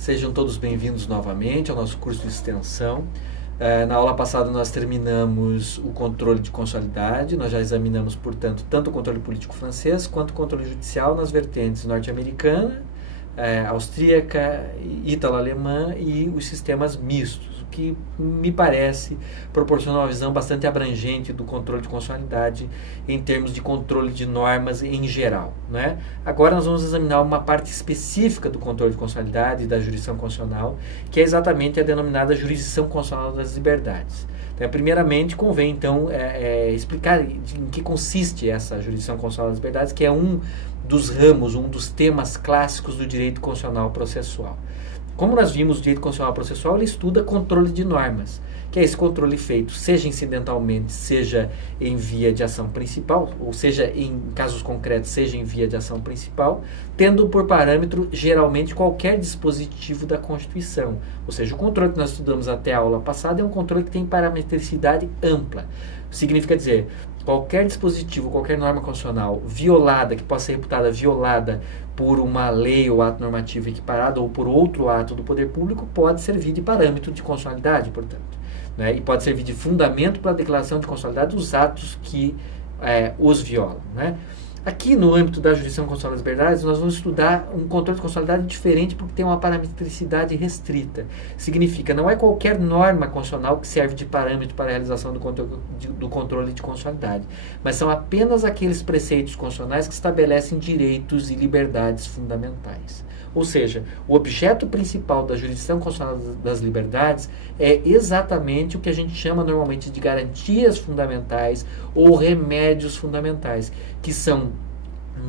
Sejam todos bem-vindos novamente ao nosso curso de extensão. Na aula passada nós terminamos o controle de consolidade, nós já examinamos, portanto, tanto o controle político francês quanto o controle judicial nas vertentes norte-americana, austríaca, ítalo-alemã e os sistemas mistos, o que me parece proporciona uma visão bastante abrangente do controle de consolidade em termos de controle de normas em geral, né? Agora nós vamos examinar uma parte específica do controle de consolidade e da jurisdição constitucional, que é exatamente a denominada jurisdição constitucional das liberdades. Então, primeiramente, convém, então, explicar em que consiste essa jurisdição constitucional das liberdades, que é um dos ramos, um dos temas clássicos do direito constitucional processual. Como nós vimos, o direito constitucional processual ele estuda controle de normas, que é esse controle feito, seja incidentalmente, seja em via de ação principal, ou seja, em casos concretos, seja em via de ação principal, tendo por parâmetro, geralmente, qualquer dispositivo da Constituição. Ou seja, o controle que nós estudamos até a aula passada é um controle que tem parametricidade ampla. Significa dizer, qualquer dispositivo, qualquer norma constitucional violada, que possa ser reputada violada por uma lei ou ato normativo equiparado ou por outro ato do poder público, pode servir de parâmetro de constitucionalidade, portanto, né? E pode servir de fundamento para a declaração de constitucionalidade dos atos que os violam, né? Aqui, no âmbito da jurisdição constitucional das liberdades, nós vamos estudar um controle de constitucionalidade diferente porque tem uma parametricidade restrita. Significa, não é qualquer norma constitucional que serve de parâmetro para a realização do controle de constitucionalidade, mas são apenas aqueles preceitos constitucionais que estabelecem direitos e liberdades fundamentais. Ou seja, o objeto principal da jurisdição constitucional das liberdades é exatamente o que a gente chama normalmente de garantias fundamentais ou remédios fundamentais, que são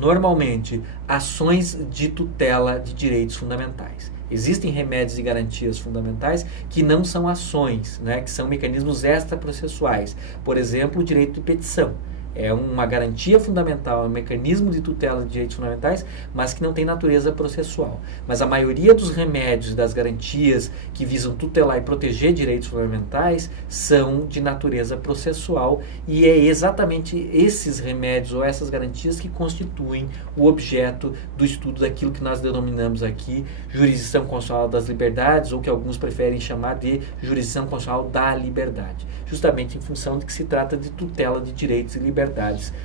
normalmente ações de tutela de direitos fundamentais. Existem remédios e garantias fundamentais que não são ações, né, que são mecanismos extraprocessuais. Por exemplo, o direito de petição. É uma garantia fundamental, é um mecanismo de tutela de direitos fundamentais, mas que não tem natureza processual. Mas a maioria dos remédios, das garantias que visam tutelar e proteger direitos fundamentais são de natureza processual e é exatamente esses remédios ou essas garantias que constituem o objeto do estudo daquilo que nós denominamos aqui jurisdição constitucional das liberdades ou que alguns preferem chamar de jurisdição constitucional da liberdade, justamente em função de que se trata de tutela de direitos e liberdades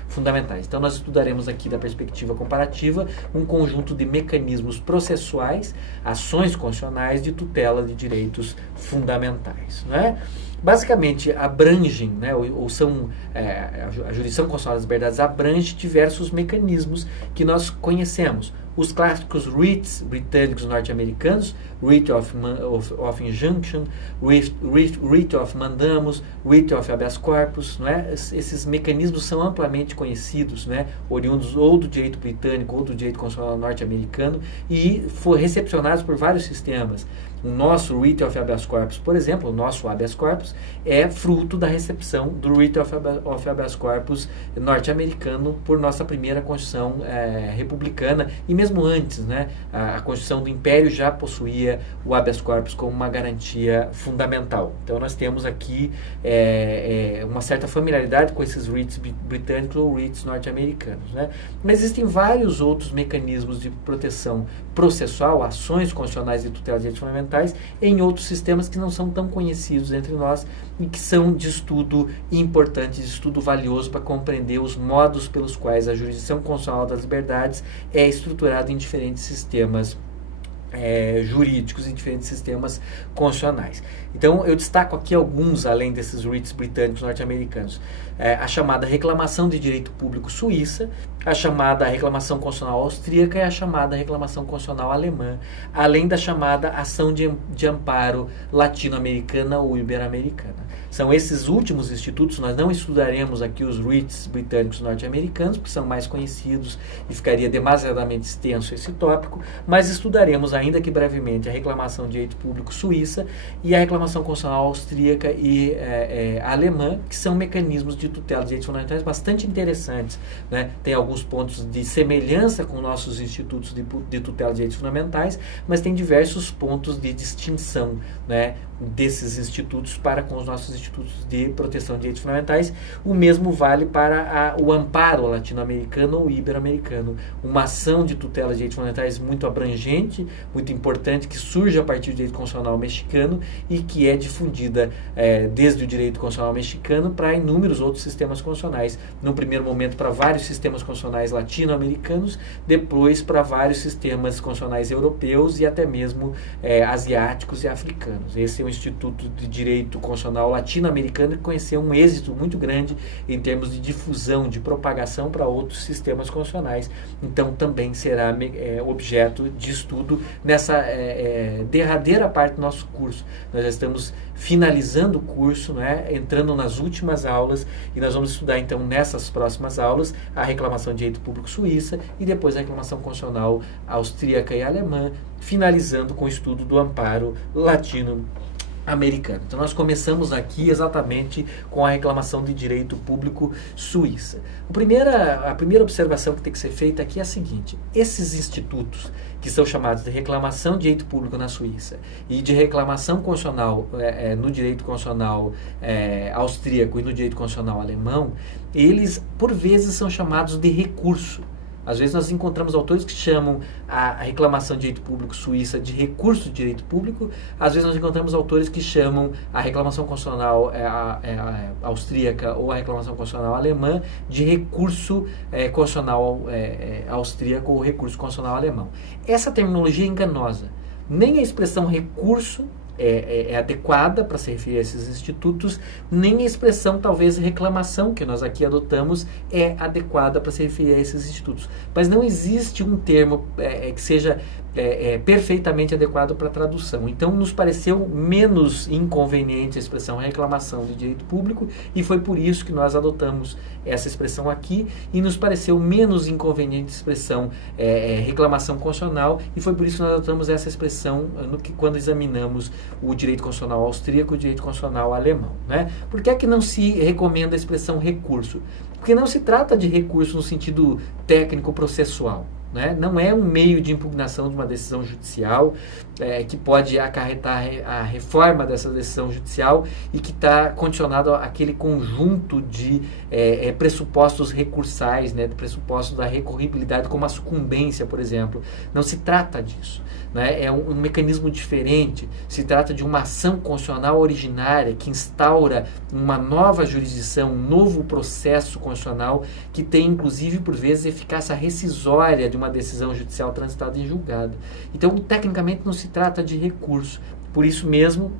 fundamentais. Então, nós estudaremos aqui da perspectiva comparativa um conjunto de mecanismos processuais, ações constitucionais de tutela de direitos fundamentais, né? Basicamente, abrangem, né, a jurisdição constitucional das liberdades abrange diversos mecanismos que nós conhecemos. Os clássicos writs britânicos norte-americanos, writ of injunction, writ of mandamus, writ of habeas corpus, não é? Esses mecanismos são amplamente conhecidos, né, oriundos ou do direito britânico ou do direito constitucional norte-americano e foram recepcionados por vários sistemas. O nosso writ of habeas corpus, por exemplo, o nosso habeas corpus é fruto da recepção do writ of habeas corpus norte-americano por nossa primeira Constituição republicana e mesmo antes, né, a Constituição do Império já possuía o habeas corpus como uma garantia fundamental. Então nós temos aqui uma certa familiaridade com esses writs britânicos ou writs norte-americanos, né? Mas existem vários outros mecanismos de proteção processual, ações constitucionais de tutela de direitos fundamentais em outros sistemas que não são tão conhecidos entre nós e que são de estudo importante, de estudo valioso para compreender os modos pelos quais a jurisdição constitucional das liberdades é estruturada em diferentes sistemas jurídicos, em diferentes sistemas constitucionais. Então, eu destaco aqui alguns, além desses writs britânicos norte-americanos. A chamada reclamação de direito público suíça, a chamada reclamação constitucional austríaca e a chamada reclamação constitucional alemã, além da chamada ação de amparo latino-americana ou ibero-americana. São esses últimos institutos, nós não estudaremos aqui os writs britânicos norte-americanos, porque são mais conhecidos e ficaria demasiadamente extenso esse tópico, mas estudaremos ainda que brevemente a reclamação de direito público suíça e a reclamação constitucional austríaca e alemã, que são mecanismos de tutela de direitos fundamentais bastante interessantes, né? Tem alguns pontos de semelhança com nossos institutos de tutela de direitos fundamentais, mas tem diversos pontos de distinção, né? desses institutos para com os nossos institutos de proteção de direitos fundamentais. O mesmo vale para o amparo latino-americano ou ibero-americano, uma ação de tutela de direitos fundamentais muito abrangente, muito importante, que surge a partir do direito constitucional mexicano e que é difundida desde o direito constitucional mexicano para inúmeros outros sistemas constitucionais. No primeiro momento para vários sistemas constitucionais latino-americanos, depois para vários sistemas constitucionais europeus e até mesmo asiáticos e africanos. Esse é o Instituto de Direito Constitucional Latino-Americano, que conheceu um êxito muito grande em termos de difusão, de propagação para outros sistemas constitucionais. Então, também será objeto de estudo nessa derradeira parte do nosso curso. Nós já estamos finalizando o curso, entrando nas últimas aulas, e nós vamos estudar, então, nessas próximas aulas, a reclamação de direito público suíça e depois a reclamação constitucional austríaca e alemã, finalizando com o estudo do amparo latino-americano. Então, nós começamos aqui exatamente com a reclamação de direito público suíça. A primeira observação que tem que ser feita aqui é a seguinte: esses institutos, que são chamados de reclamação de direito público na Suíça e de reclamação constitucional no direito constitucional austríaco e no direito constitucional alemão, eles, por vezes, são chamados de recurso. Às vezes nós encontramos autores que chamam a reclamação de direito público suíça de recurso de direito público, às vezes nós encontramos autores que chamam a reclamação constitucional austríaca ou a reclamação constitucional alemã de recurso constitucional austríaco ou recurso constitucional alemão. Essa terminologia é enganosa. Nem a expressão recurso é adequada para se referir a esses institutos, nem a expressão, talvez, reclamação, que nós aqui adotamos, é adequada para se referir a esses institutos. Mas não existe um termo que seja perfeitamente adequado para a tradução. Então, nos pareceu menos inconveniente a expressão reclamação de direito público, e foi por isso que nós adotamos essa expressão aqui, e nos pareceu menos inconveniente a expressão reclamação constitucional, e foi por isso que nós adotamos essa expressão quando examinamos o direito constitucional austríaco e o direito constitucional alemão. Por que é que não se recomenda a expressão recurso? Porque não se trata de recurso no sentido técnico-processual. Não é um meio de impugnação de uma decisão judicial que pode acarretar a reforma dessa decisão judicial e que está condicionado àquele conjunto de pressupostos recursais, pressupostos da recorribilidade, como a sucumbência, por exemplo. Não se trata disso. É um mecanismo diferente. Se trata de uma ação constitucional originária que instaura uma nova jurisdição, um novo processo constitucional que tem, inclusive, por vezes, eficácia rescisória de uma decisão judicial transitada em julgado. Então, tecnicamente, não se trata de recurso. Por isso mesmo,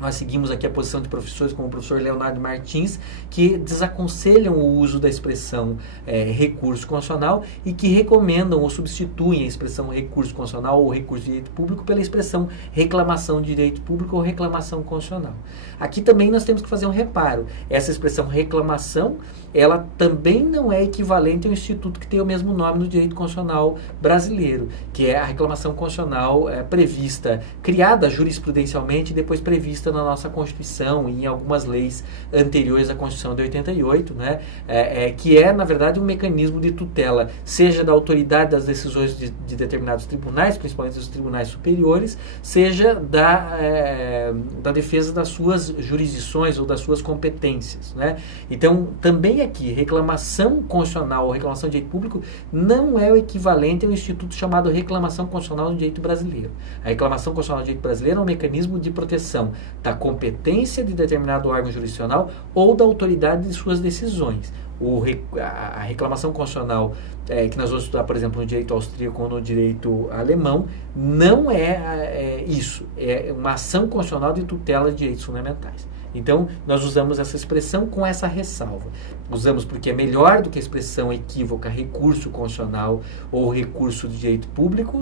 nós seguimos aqui a posição de professores como o professor Leonardo Martins, que desaconselham o uso da expressão recurso constitucional e que recomendam ou substituem a expressão recurso constitucional ou recurso de direito público pela expressão reclamação de direito público ou reclamação constitucional. Aqui também nós temos que fazer um reparo. Essa expressão reclamação, ela também não é equivalente ao instituto que tem o mesmo nome no direito constitucional brasileiro, que é a reclamação constitucional prevista, criada jurisprudencialmente e depois prevista na nossa Constituição e em algumas leis anteriores à Constituição de 88, que é, na verdade, um mecanismo de tutela, seja da autoridade das decisões de determinados tribunais, principalmente dos tribunais superiores, seja da defesa das suas jurisdições ou das suas competências. Então, também aqui, reclamação constitucional ou reclamação de direito público não é o equivalente ao instituto chamado reclamação constitucional do direito brasileiro. A reclamação constitucional do direito brasileiro é um mecanismo de proteção da competência de determinado órgão jurisdicional ou da autoridade de suas decisões. A reclamação constitucional que nós vamos estudar, por exemplo, no direito austríaco ou no direito alemão, não é isso. É uma ação constitucional de tutela de direitos fundamentais. Então, nós usamos essa expressão com essa ressalva. Usamos porque é melhor do que a expressão equívoca recurso constitucional ou recurso de direito público,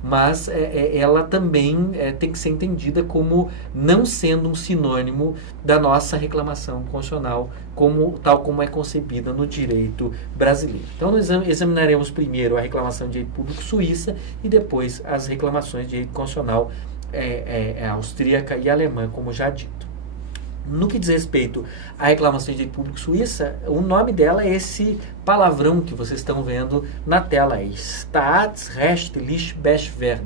mas ela também tem que ser entendida como não sendo um sinônimo da nossa reclamação constitucional, tal como é concebida no direito brasileiro. Então, nós examinaremos primeiro a reclamação de direito público suíça e depois as reclamações de direito constitucional austríaca e alemã, como já dito. No que diz respeito à reclamação de direito público suíça, o nome dela é esse palavrão que vocês estão vendo na tela, Staatsrechtliche Beschwerde.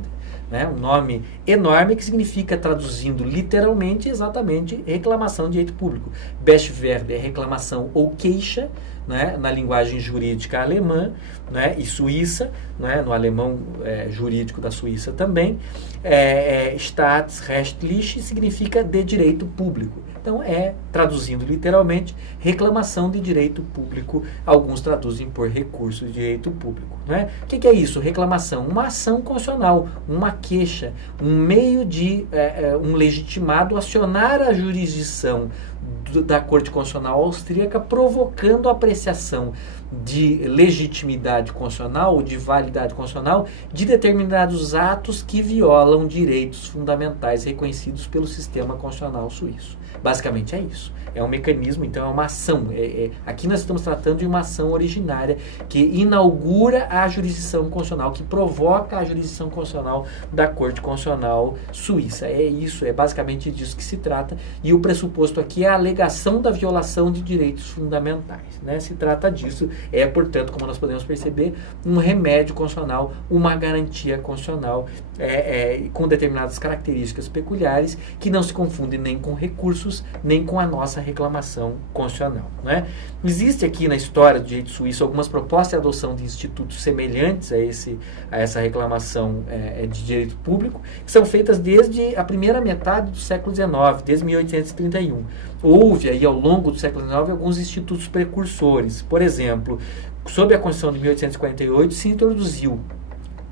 né? Um nome enorme que significa, traduzindo literalmente, exatamente, reclamação de direito público. Beschwerde é reclamação ou queixa, né? Na linguagem jurídica alemã, né? E suíça, né? No alemão jurídico da Suíça também. Staatsrechtlich significa de direito público. Então, traduzindo literalmente, reclamação de direito público. Alguns traduzem por recurso de direito público. Né? O que é isso? Reclamação. Uma ação constitucional, uma queixa, um meio de um legitimado acionar a jurisdição da Corte Constitucional Austríaca, provocando a apreciação de legitimidade constitucional ou de validade constitucional de determinados atos que violam direitos fundamentais reconhecidos pelo sistema constitucional suíço. Basicamente é isso. É um mecanismo, então é uma ação. Aqui nós estamos tratando de uma ação originária que inaugura a jurisdição constitucional, que provoca a jurisdição constitucional da Corte Constitucional Suíça. É isso, é basicamente disso que se trata. E o pressuposto aqui é a alegação da violação de direitos fundamentais. Né? Se trata disso, portanto, como nós podemos perceber, um remédio constitucional, uma garantia constitucional com determinadas características peculiares que não se confundem nem com recursos, nem com a nossa reclamação constitucional. Né? Existe aqui na história do direito suíço algumas propostas de adoção de institutos semelhantes a essa reclamação de direito público, que são feitas desde a primeira metade do século XIX, desde 1831. Houve aí ao longo do século XIX alguns institutos precursores. Por exemplo, sob a Constituição de 1848 se introduziu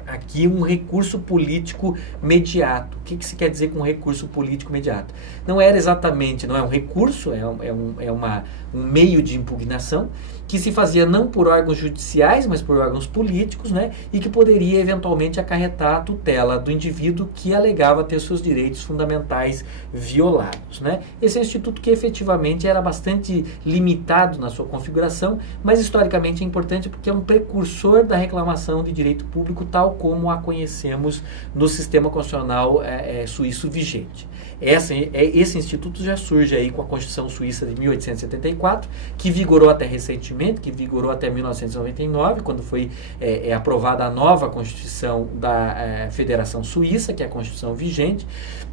aqui um recurso político mediato. O que se quer dizer com recurso político mediato? Não era exatamente, não é um recurso, um meio de impugnação que se fazia não por órgãos judiciais, mas por órgãos políticos, né, e que poderia eventualmente acarretar a tutela do indivíduo que alegava ter seus direitos fundamentais violados. Né? Esse é um instituto que efetivamente era bastante limitado na sua configuração, mas historicamente é importante porque é um precursor da reclamação de direito público tal como a conhecemos no sistema constitucional suíço vigente. Esse instituto já surge aí com a Constituição Suíça de 1874, que vigorou até recentemente, que vigorou até 1999, quando foi aprovada a nova Constituição da Federação Suíça, que é a Constituição vigente,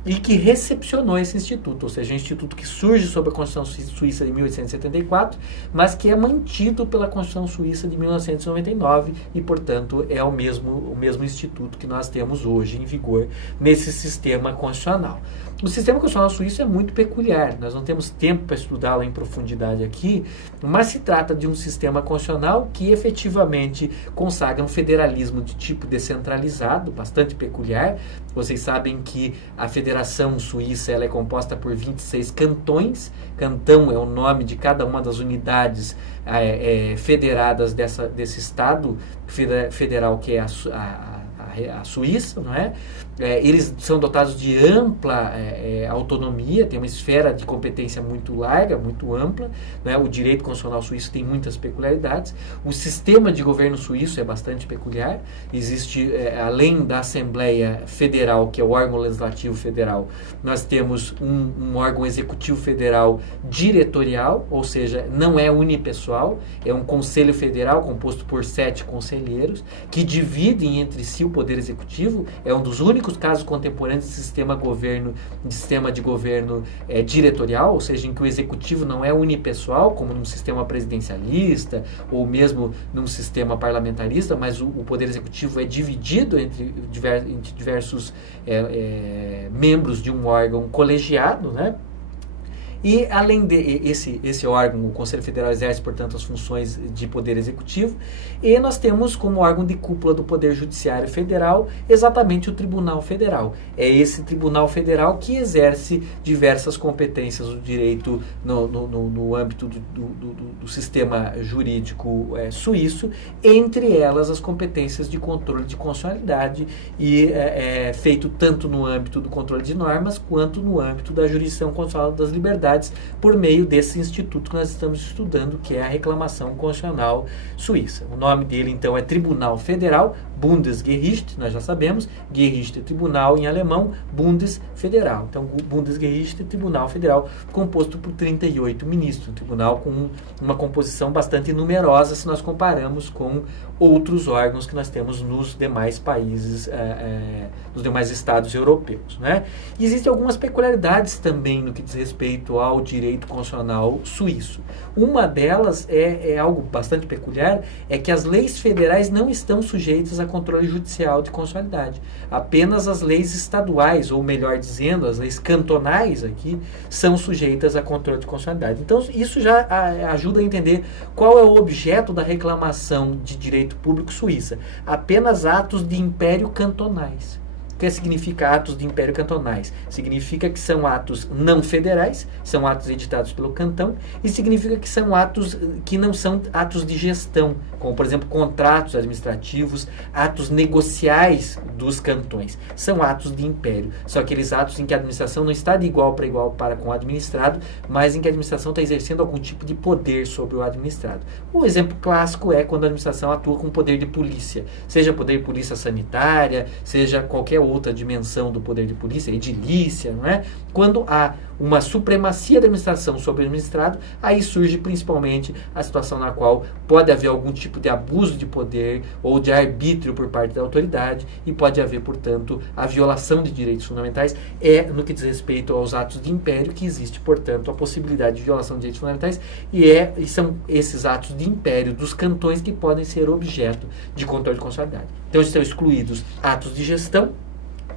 e que recepcionou esse instituto, ou seja, um instituto que surge sob a Constituição Suíça de 1874, mas que é mantido pela Constituição Suíça de 1999 e, portanto, é o mesmo instituto que nós temos hoje em vigor nesse sistema constitucional. O sistema constitucional suíço é muito peculiar, nós não temos tempo para estudá-lo em profundidade aqui, mas se trata de um sistema constitucional que efetivamente consagra um federalismo de tipo descentralizado, bastante peculiar. Vocês sabem que a Federação Suíça ela é composta por 26 cantões. Cantão é o nome de cada uma das unidades federadas desse Estado federal que é a Suíça, não é? Eles são dotados de ampla autonomia, tem uma esfera de competência muito larga, muito ampla, né? O direito constitucional suíço tem muitas peculiaridades, o sistema de governo suíço é bastante peculiar, existe, além da Assembleia Federal, que é o órgão legislativo federal, nós temos um órgão executivo federal diretorial, ou seja, não é unipessoal, é um conselho federal composto por 7 conselheiros, que dividem entre si o poder executivo, é um dos únicos casos contemporâneos de sistema de governo diretorial, ou seja, em que o executivo não é unipessoal, como num sistema presidencialista ou mesmo num sistema parlamentarista, mas o poder executivo é dividido entre diversos membros de um órgão colegiado, né? E, além esse órgão, o Conselho Federal exerce, portanto, as funções de poder executivo, e nós temos como órgão de cúpula do Poder Judiciário Federal exatamente o Tribunal Federal. É esse Tribunal Federal que exerce diversas competências do direito no âmbito do sistema jurídico suíço, entre elas as competências de controle de constitucionalidade, e feito tanto no âmbito do controle de normas, quanto no âmbito da jurisdição constitucional das liberdades, constitucionalidades por meio desse instituto que nós estamos estudando, que é a reclamação constitucional suíça. O nome dele, então, é Tribunal Federal, Bundesgericht, nós já sabemos, Gericht é tribunal em alemão, Bundes, federal. Então, o Bundesgericht é Tribunal Federal, composto por 38 ministros, um tribunal com uma composição bastante numerosa se nós comparamos com outros órgãos que nós temos nos demais países, nos demais estados europeus, né? E existem algumas peculiaridades também no que diz respeito ao direito constitucional suíço. Uma delas é algo bastante peculiar, é que as leis federais não estão sujeitas a controle judicial de constitucionalidade. Apenas as leis estaduais, ou melhor dizendo, as leis cantonais aqui, são sujeitas a controle de constitucionalidade. Então, isso já ajuda a entender qual é o objeto da reclamação de direito público suíça. Apenas atos de império cantonais. O que significa atos de império cantonais? Significa que são atos não federais, são atos editados pelo cantão, e significa que são atos que não são atos de gestão, como, por exemplo, contratos administrativos, atos negociais dos cantões. São atos de império. São aqueles atos em que a administração não está de igual para igual para com o administrado, mas em que a administração está exercendo algum tipo de poder sobre o administrado. Um exemplo clássico é quando a administração atua com poder de polícia, seja poder de polícia sanitária, seja qualquer outra dimensão do poder de polícia, edilícia, não é? Quando há uma supremacia da administração sobre o administrado, aí surge principalmente a situação na qual pode haver algum tipo de abuso de poder ou de arbítrio por parte da autoridade e pode haver, portanto, a violação de direitos fundamentais. No que diz respeito aos atos de império que existe, portanto, a possibilidade de violação de direitos fundamentais e são esses atos de império dos cantões que podem ser objeto de controle de constitucionalidade. Então, estão excluídos atos de gestão,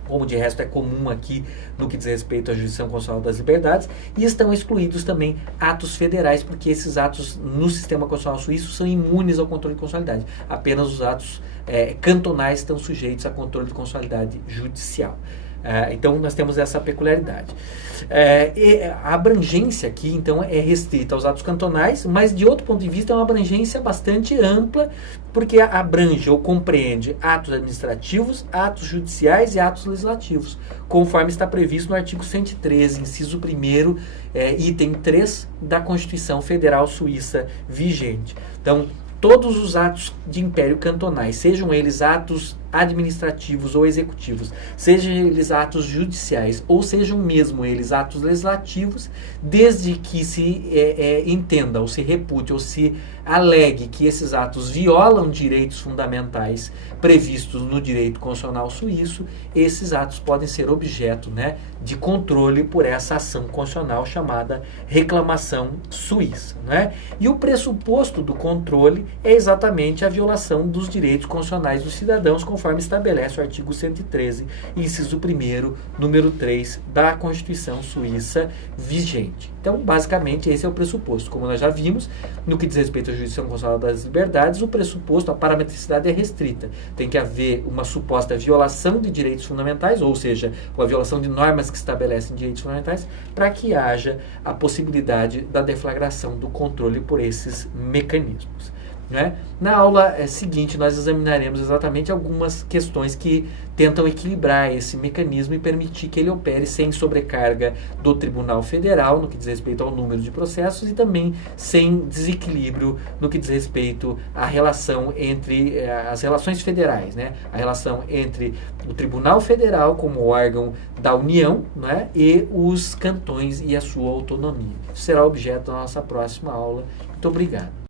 como de resto é comum aqui no que diz respeito à jurisdição constitucional das liberdades, e estão excluídos também atos federais, porque esses atos no sistema constitucional suíço são imunes ao controle de constitucionalidade. Apenas os atos cantonais estão sujeitos a controle de constitucionalidade judicial. Então, nós temos essa peculiaridade. A abrangência aqui, então, é restrita aos atos cantonais, mas, de outro ponto de vista, é uma abrangência bastante ampla, porque abrange ou compreende atos administrativos, atos judiciais e atos legislativos, conforme está previsto no artigo 113, inciso 1º, item 3 da Constituição Federal Suíça vigente. Então, todos os atos de império cantonais, sejam eles atos administrativos ou executivos, sejam eles atos judiciais ou sejam mesmo eles atos legislativos, desde que se entenda ou se repute ou se alegue que esses atos violam direitos fundamentais previstos no direito constitucional suíço, esses atos podem ser objeto, né, de controle por essa ação constitucional chamada reclamação suíça, né? E o pressuposto do controle é exatamente a violação dos direitos constitucionais dos cidadãos, conforme estabelece o artigo 113, inciso 1º, número 3 da Constituição Suíça vigente. Então, basicamente, esse é o pressuposto. Como nós já vimos, no que diz respeito à jurisdição constitucional das liberdades, o pressuposto, a parametricidade é restrita. Tem que haver uma suposta violação de direitos fundamentais, ou seja, uma violação de normas que estabelecem direitos fundamentais, para que haja a possibilidade da deflagração do controle por esses mecanismos. Né? Na aula seguinte, nós examinaremos exatamente algumas questões que tentam equilibrar esse mecanismo e permitir que ele opere sem sobrecarga do Tribunal Federal, no que diz respeito ao número de processos, e também sem desequilíbrio no que diz respeito à relação entre as relações federais, né? A relação entre o Tribunal Federal como órgão da União, né? E os cantões e a sua autonomia. Isso será objeto da nossa próxima aula. Muito obrigado.